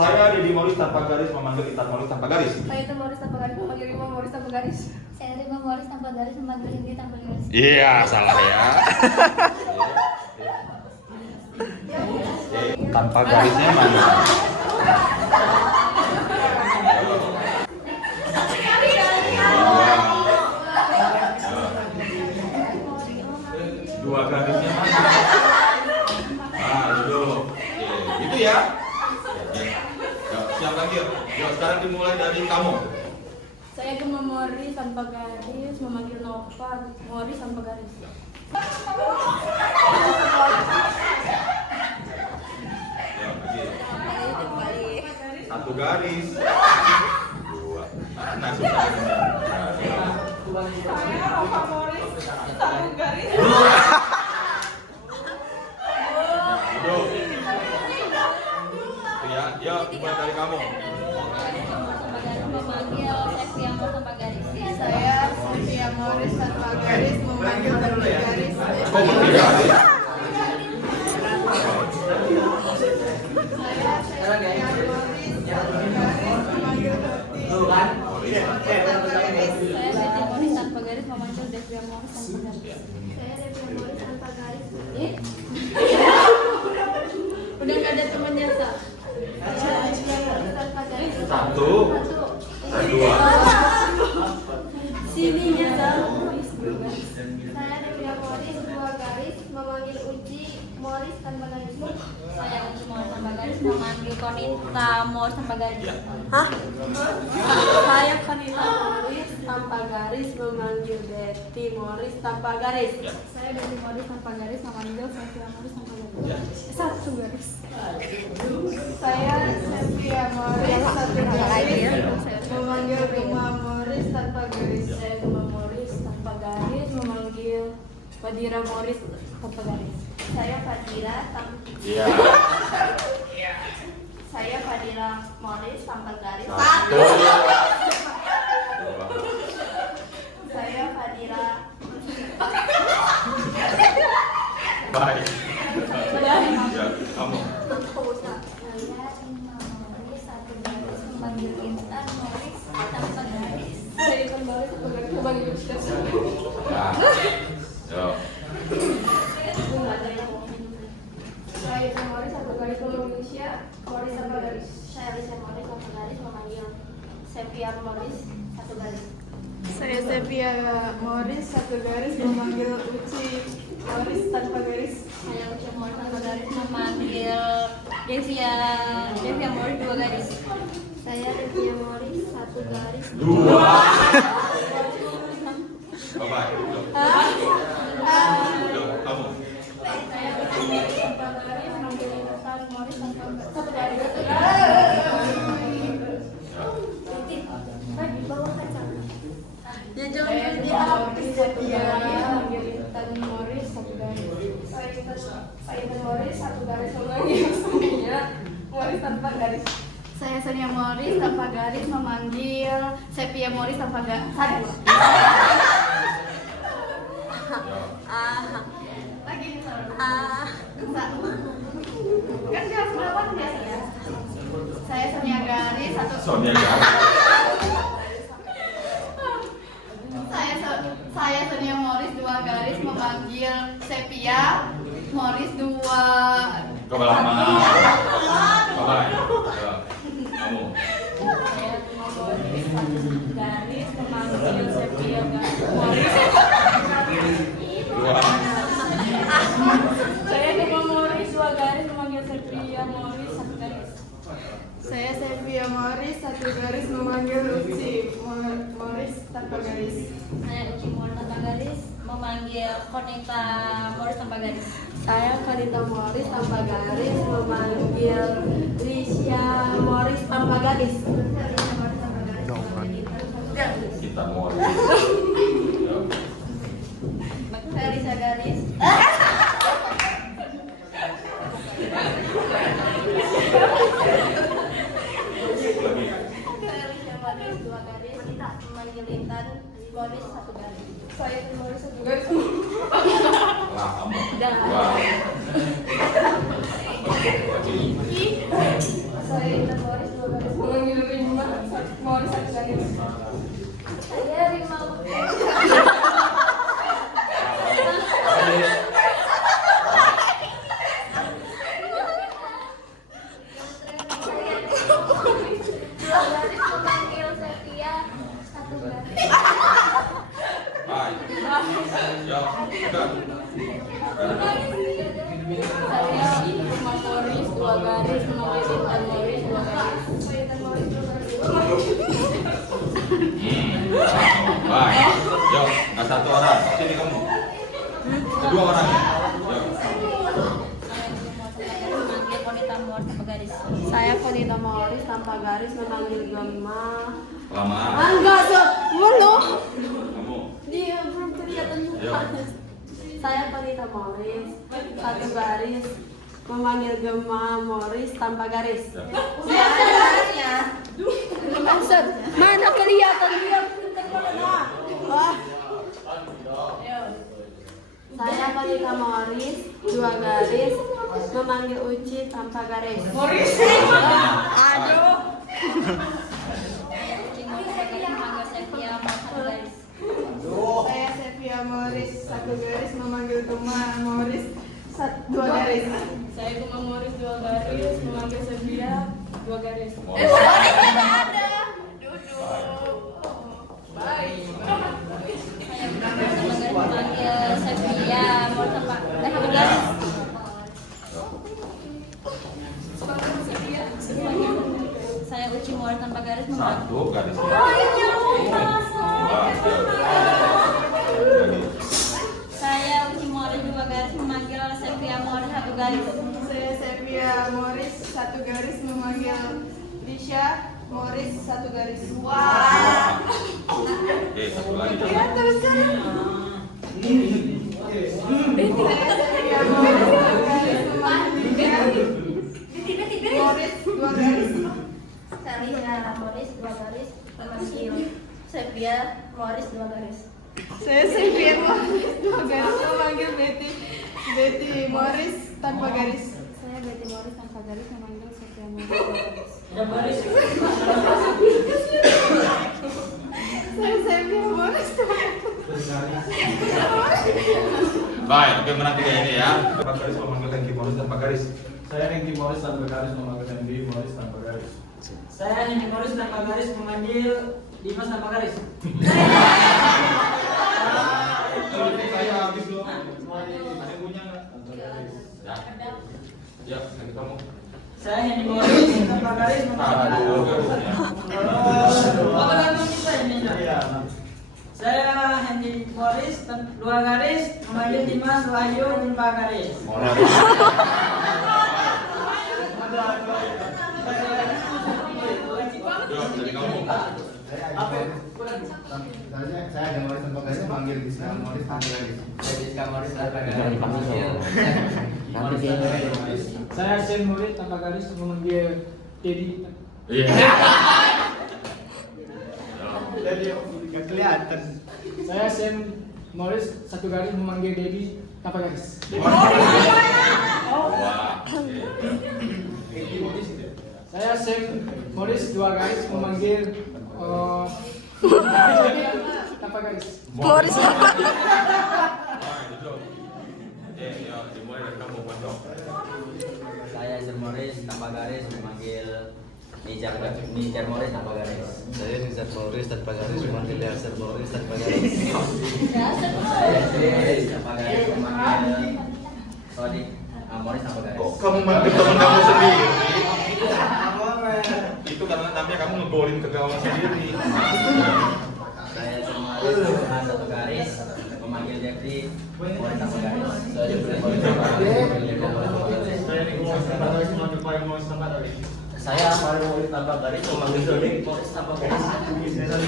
Saya Deddy Morris tanpa garis memanggil Intan Morris tanpa garis. Saya itu Morris tanpa garis memanggil Rima Morris tanpa garis. Saya Rima Morris tanpa garis memanggil Indi tanpa garis. Iya, salah ya. Tanpa garisnya mana? Dua garisnya mana? Ah, itu. Itu ya. Siap lagi yuk. Yuk, sekarang dimulai dari kamu. Saya Gemma Morris tanpa garis memanggil Nova Morris tanpa garis. Satu garis. Dua. Nah, sudah. Saya Nova Morris satu garis. Duduk. Ya, yuk, mulai dari kamu. Memanggil Sevia Morris tanpa garis. Saya Sevia Morris tanpa garis memanggil tanpa garis. Kok berarti garis? Saya Sevia Morris tanpa garis memanggil Devia Morris tanpa garis. Saya Devia Morris tanpa garis. Udah nggak ada teman jasa. Saya Devia Morris tanpa garis. Satu. Dua. Sini jasa. Saya Devia Morris dua garis memanggil Uji Morris tanpa garis. Saya Uji Morris tanpa garis memanggil Konita Morris tanpa garis. Hah? Saya Kanita Morris tanpa garis memanggil Betty Morris tanpa garis. Saya Betty Morris tanpa garis memanggil Sevia Morris tanpa garis. Satu garis. Saya Sevia Morris satu garis memanggil Gemma Morris tanpa garis. Saya Gemma Morris tanpa garis memanggil Fadira Morris tanpa garis. Saya Fadira Iya. Saya Fadira Morris tanpa garis. Satu. Saya Fadira Baik. Ya, kamu. Saya Inma Morris satu garis memanggil Intan Morris tanpa garis. Saya Intan Morris tanpa garis memanggil Ustaz. Nah. Yuk. Saya Intan Morris satu garis memanggil Lucia Morris tanpa garis. Saya Lisa Morris satu garis memanggil Sevia Morris satu garis. Saya Sevia Morris satu garis memanggil Uci Morris tanpa garis. Saya Uci Morris tanpa garis memanggil Devia Morris dua garis. Saya Devia Morris satu garis. Dua. Bye-bye. Yuk, kamu. Saya Uci Morris tanpa garis memanggil Intan Morris tanpa satu garis. Di bawah kacang. Ya jangan Morris Sevia memanggil Intan Morris satu garis. Saya Intan Morris satu garis memanggil Sonia Morris tanpa garis. Saya Sonia Morris tanpa garis memanggil Sevia Morris tanpa garis. Kan dia harus melawan biasanya. Saya Sonia garis satu. Sonia garis. Saya Sonia Morris dua garis memanggil Sevia Morris dua. Kebalaman. Bye-bye. Yuk, kamu. Saya Gemma Morris satu garis memanggil Sevia Morris. Dua. Saya Gemma Morris dua garis memanggil Sevia Morris satu garis. Saya Sevia Morris satu garis memanggil Uci Morris tanpa garis. Saya Uci Morris tanpa garis memanggil Konita Morris tanpa garis. Saya Kanita Morris tanpa garis memanggil Risha Morris tanpa garis. Kita mau. Saya Lisa garis. Saya Lisa Morris dua garis memanggil Intan Morris satu garis. Saya Morris satu garis. Lah, kamu. Dah. Dua. Lagi. Saya Intan Morris 2 garis memanggil Rima Morris 1 garis. saya Rima dua garis memanggil Sepia 1 garis. Baik. Ya, udah. Saya Rima Morris 2 garis memanggil Intan Morris 2 garis. Baik. Yuk, satu orang. Sini kamu. Kedua orang. Yuk. Memanggil Konita Morris 1 garis. Saya Konita Morris tanpa garis memanggil Gemma. Kelamaan. Enggak, mulu. Kamu. Dia belum kelihatan Yuk. muka. Saya Konita Morris 1 garis memanggil Gemma Morris tanpa garis. Maksud, mana kelihatan dia pintar banget. Wah. Saya Konita Morris 2 garis memanggil Uci tanpa garis. Morris. Aduh. Uci Morris 2 garis memanggil Sepia 1 garis. Saya Sepia Morris 1 garis memanggil Gemma Morris 2 garis. Saya Gemma Morris 2 garis memanggil Sepia 2 garis. Saya memanggil Sepia Morris 1 garis. Saya Uci Morris tanpa garis memanggil 1 garis. Saya Uci Morris 2 garis memanggil Sepia Morris 1 garis. Saya Sepia Morris 1 garis memanggil Lisha Morris 1 garis. Wah. Oke, satu lagi. Ya terus kan. Saya Sepia Morris 2 garis memanggil Lisha Morris 2 garis. Saya Morris 2 garis memanggil Sepia Morris 2 garis. Saya Sepia Morris 2 garis memanggil Betty Morris tanpa garis. Saya Betty Morris tanpa garis memanggil Sepia Morris 2 garis. Saya Sepia Morris 2 garis. Baik, oke menang 3 ini ya. Tanpa garis memanggil Hengki Morris tanpa garis. Saya Hengki Morris tanpa garis memanggil Hendy Morris tanpa garis. Saya Hendy Morris tanpa garis memanggil Dimas tanpa garis. Saya habis loh. Ada punya nggak? Tanpa garis. Ya. Ya, nanti kamu. Saya Hendy Morris tanpa garis memanggil. Apa gantung kita ini? Iya. Saya Hendy Morris 2 garis memanggil Dimas Wahyu tanpa garis. Yuk, jadi kamu. Saya ada Morris tanpa garis memanggil Diska Morris tanpa garis. Diska Morris tanpa garis. Saya Sam Morris tanpa garis memanggil Dedi. Iya. Jadi nggak kelihatan. Saya Sam Morris 1 garis memanggil Dedi tanpa garis. Wah. Saya Sam Morris 2 garis memanggil tanpa garis. Morris. Oke, ya, dimulai dari kamu, Pondok. Saya Nizar Morris tanpa garis memanggil Nizar Morris tanpa garis. Saya Nizar Morris tanpa garis memanggil Yasser Morris tanpa garis. Saya Morris tanpa garis memanggil Sodik Morris tanpa garis. Kok kamu manggil teman kamu sendiri? Itu karena namanya kamu ngegolin ke gawang sendiri. Saya Morris tanpa garis memanggil Jeffrey Morris tanpa garis. Saya Jeffrey Morris tanpa garis memanggil Jeffrey Morris tanpa garis. Saya Hengki Morris tanpa garis memanggil Pak Morris tanpa garis. Saya Mario Morris tanpa garis memanggil Sodik Morris tanpa garis. Saya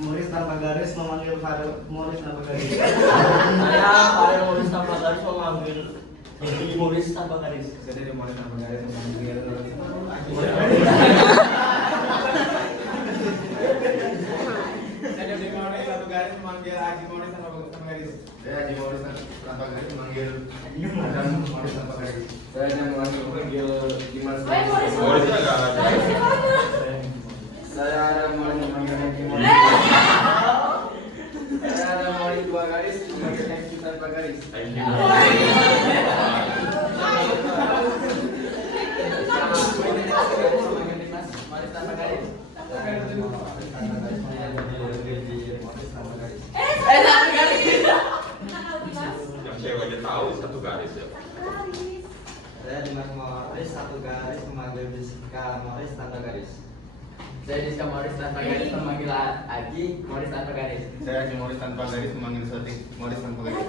Morris tanpa garis memanggil Farouk Morris tanpa garis. Saya Mario Morris tanpa garis memanggil Hendy Morris tanpa garis. Saya Dedi Morris tanpa garis memanggil Saya Dedi Morris satu garis memanggil Haji Morris tanpa garis. Saya Haji Morris tanpa garis memanggil Adam Morris tanpa garis. Saya Adam Morris memanggil Dimas Morris enggak ada. tanpa garis. Saya Diska Morris tanpa garis memanggil Aji Morris tanpa garis. Saya Haji Morris tanpa garis memanggil Sodik Morris tanpa garis.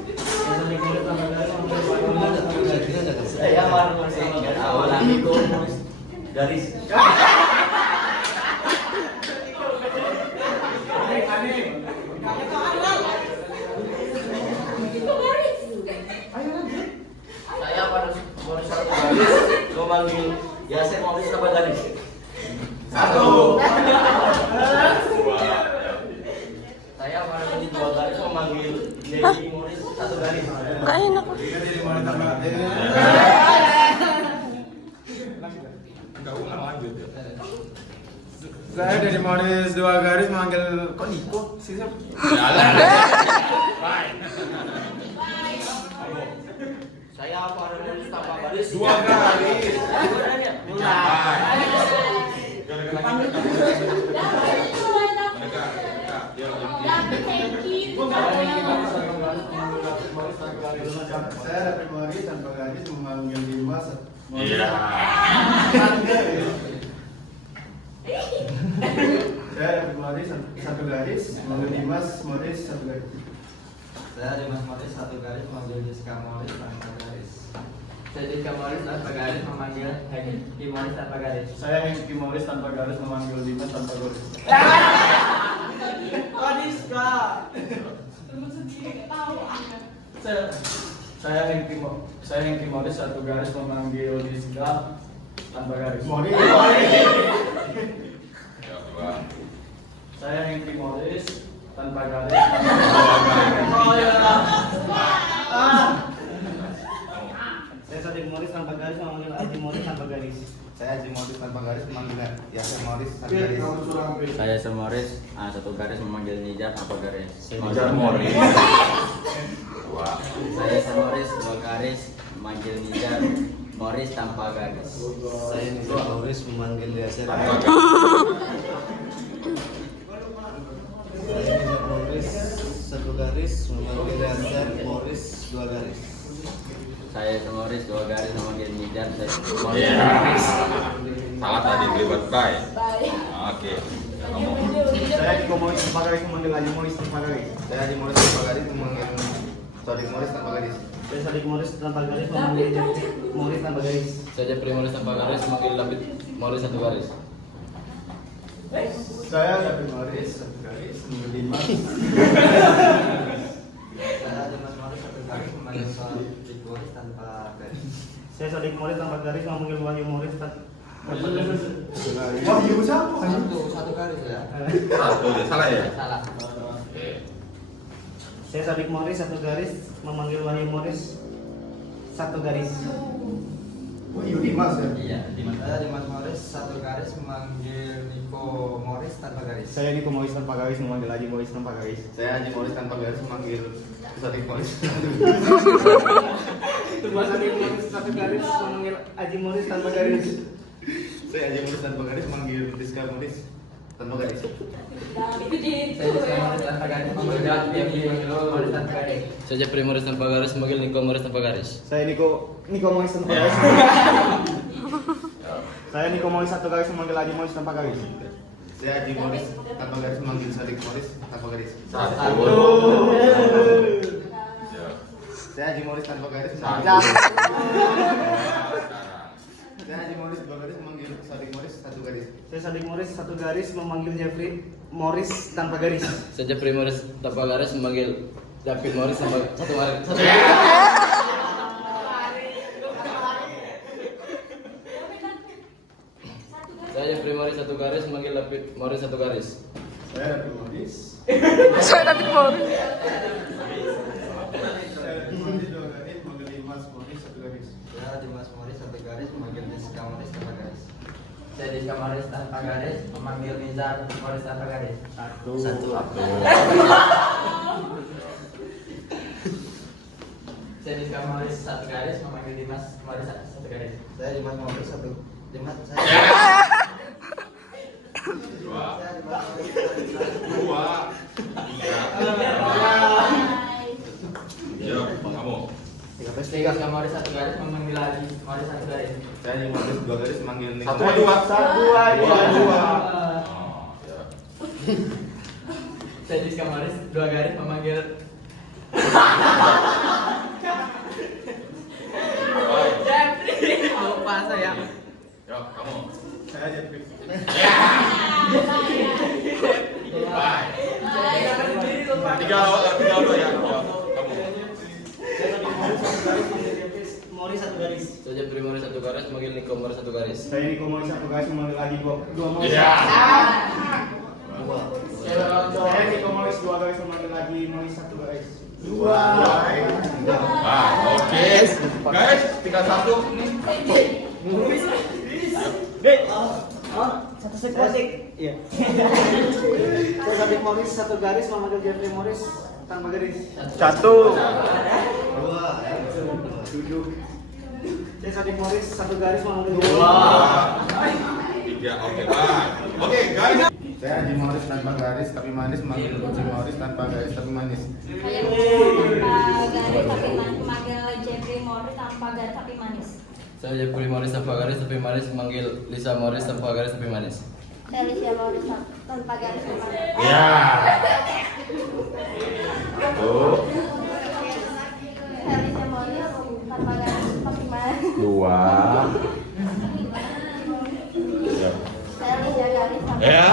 Saya Morris awal itu Morris garis. Saya Morris tanpa garis memanggil Yasir Morris tanpa garis. Satu. Saya Maroni dua garis memanggil Dedi Morris satu garis. Nggak enak. Enggak ulang lanjut ya. Saya dari Morris dua garis memanggil kok Niko sih siapa? Jalan. Bye. Saya Maroni tanpa garis Dua garis. Mulai. Saya dari Morris tanpa garis memanggil Dimas. Iya. Saya dari Morris satu garis memanggil Dimas Morris satu garis. Saya Dimas Morris satu garis memanggil Diska Morris tanpa garis. Saya Diska Morris tanpa garis memanggil Hengki Morris tanpa garis. Saya Hengki Morris tanpa garis memanggil Dimas tanpa garis. Kodiska. Saya Hengki Morris satu garis memanggil Diska tanpa garis. Morris. Ya, dua. Saya Hengki Morris tanpa garis. Oh ya. Saya Sodik Morris tanpa garis memanggil Haji Morris tanpa garis. Saya Haji Morris tanpa garis memanggil Yasir Morris tanpa garis. Saya Sir Morris satu garis memanggil Nijar tanpa garis. Nijar Morris. Dua. Saya Sir Morris dua garis memanggil Nijar Morris tanpa garis. Saya Nijar Morris memanggil Yasir. Tanpa garis. Saya Nijar Morris satu garis memanggil Yasir Morris dua garis. Saya Sir Morris dua garis memanggil Nijar Morris Iya. tanpa garis. Salah tadi kelibat bye. Oke. Ya, ngomong. Saya Niko Morris tanpa garis memanggil Haji Morris tanpa garis. Saya Haji Morris tanpa garis memanggil Sodik Morris tanpa garis. Saya Sodik Morris tanpa garis memanggil Morris tanpa garis. Saya Jeffrey Morris tanpa garis memanggil David Morris satu garis. Saya David Morris satu garis memanggil Dimas. Saya Dimas Morris satu garis memanggil Sodik Morris tanpa garis. Saya Sodik Morris tanpa garis memanggil Wahyu Morris tanpa garis. Wahyu siapa? Satu garis ya. Satu ya, salah ya? Salah. Oke. Saya Sodik Morris satu garis memanggil Wahyu Morris satu garis. Wahyu Dimas ya? Iya, saya Dimas Morris satu garis memanggil Niko Morris tanpa garis. Saya Niko Morris tanpa garis memanggil Haji Morris tanpa garis. Saya Haji Morris tanpa garis memanggil Sodik Morris. Saya Sodik Morris satu garis memanggil Haji Morris tanpa garis. Saya Haji Morris tanpa garis memanggil Diska Morris tanpa garis. Saya Diska Morris tanpa garis memanggil David Morris tanpa garis. Saya Jeffrey Morris tanpa garis memanggil Niko Morris tanpa garis. Saya Niko Morris tanpa garis. Saya Niko Morris satu garis memanggil Haji Morris tanpa garis. Saya Haji Morris tanpa garis memanggil Sodik Morris tanpa garis. Satu. Ya. Saya Haji Morris tanpa garis Satu. memanggil. Sekarang. Saya Haji Morris dua garis memanggil Sodik Morris satu garis. Saya Sodik Morris satu garis memanggil Jeffrey Morris tanpa garis. Saya Jeffrey Morris tanpa garis memanggil David Morris tanpa satu garis. Saya Jeffrey Morris satu garis memanggil David Morris satu garis. Saya David Morris. Saya David Morris. Saya David Morris dua garis memanggil Dimas Morris satu garis. Saya Dimas Morris satu garis memanggil Diska Morris tanpa garis. Saya Diska Morris tanpa garis memanggil Nizar Morris tanpa garis. Satu. Saya Diska Morris satu garis memanggil Dimas Morris satu garis. Saya Dimas Morris satu. Dimas saya. Dua. Dua. Tiga. Ya, kamu. Saya Diska Morris satu garis memanggil Adi Morris satu garis. Saya Haji Morris dua garis memanggil Niko. Satu dua. Dua. Oh, ya. Saya Rizka Morris, dua garis memanggil Baik. Lupa saya. Yo, kamu. Saya Jeffrey. Baik. Tiga lo ya. Kamu. Morris satu garis. Saya Jeffrey Morris satu garis memanggil Niko Morris satu garis. Saya Niko Morris satu garis memanggil Adi dua Morris. Iya. Saya Niko Morris dua garis memanggil Adi Morris satu garis. Dua. Oke. Guys, tinggal satu. Satu sekotik. Iya. Saya Sadik Morris satu garis memanggil Jeffrey Morris tanpa garis. Satu. Dua. Tujuh. Saya Sadik Morris satu garis memanggil Dua. Tiga. Oke, baik. Oke, guys. Saya Haji Morris tanpa garis tapi manis memanggil Uci Morris tanpa garis tapi manis. Saya tanpa garis tapi memanggil Jeffrey Morris tanpa garis tapi manis. Saya Jeffrey Morris tanpa garis tapi manis memanggil Lisa Morris tanpa garis tapi manis. Saya Alicia Morris tanpa garis tapi manis. Ya. Tuh. Saya Alicia Morris tanpa garis tapi manis. Dua. Ya. Saya Alicia garis tanpa Ya.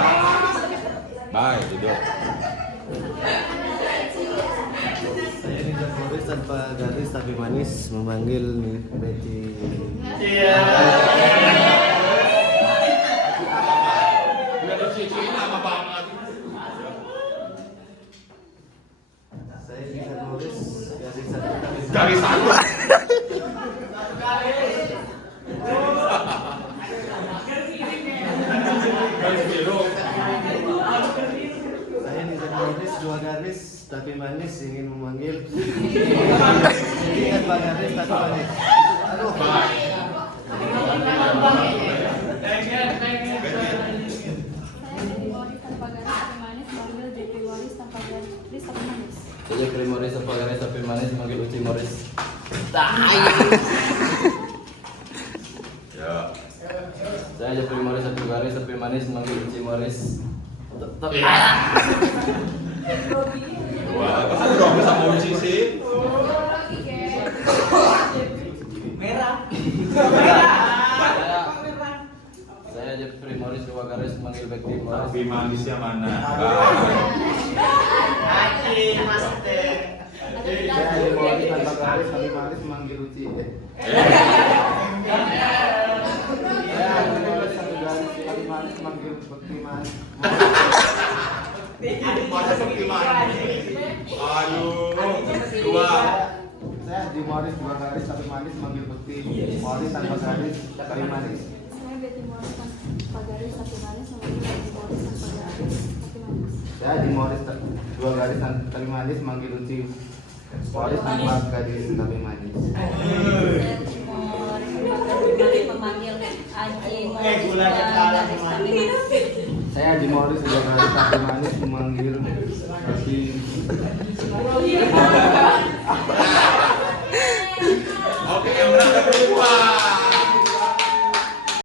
Baik, duduk. Saya Rizal Morris tanpa garis tapi manis memanggil Betty. Udah diciciin lama banget. Saya Rizal Morris garis satu. Garis satu. Garis biru. Saya Rizal Morris dua garis tapi manis ingin memanggil tanpa garis tapi manis. Aduh. Baik. Saya Jeffrey Morris tanpa garis tapi manis memanggil Uci Morris. Ya. Saya Jeffrey Morris satu garis tapi manis memanggil Uci Morris. Wah, masa dong sama Uci sih? Merah. Saya Jeffrey Morris dua garis memanggil Betty Morris. Tapi manisnya mana? Saya Haji Morris tanpa garis tapi manis memanggil Uci. Saya Haji Morris satu garis tapi manis memanggil Betty manis. Masa seperti mana? Aduh, dua. Saya Haji Morris dua garis tapi manis memanggil Betty Morris tanpa garis tapi manis. Saya Betty Morris tanpa garis tapi manis memanggil Betty Morris tanpa garis tapi manis. Saya Haji Morris dua garis tapi manis memanggil Uci Morris tanpa garis tapi manis. Saya Uci Morris memanggil Aji Morris tanpa garis tapi manis. Saya Haji Morris dua garis tapi manis memanggil Betty. Oke, yang menang berdua.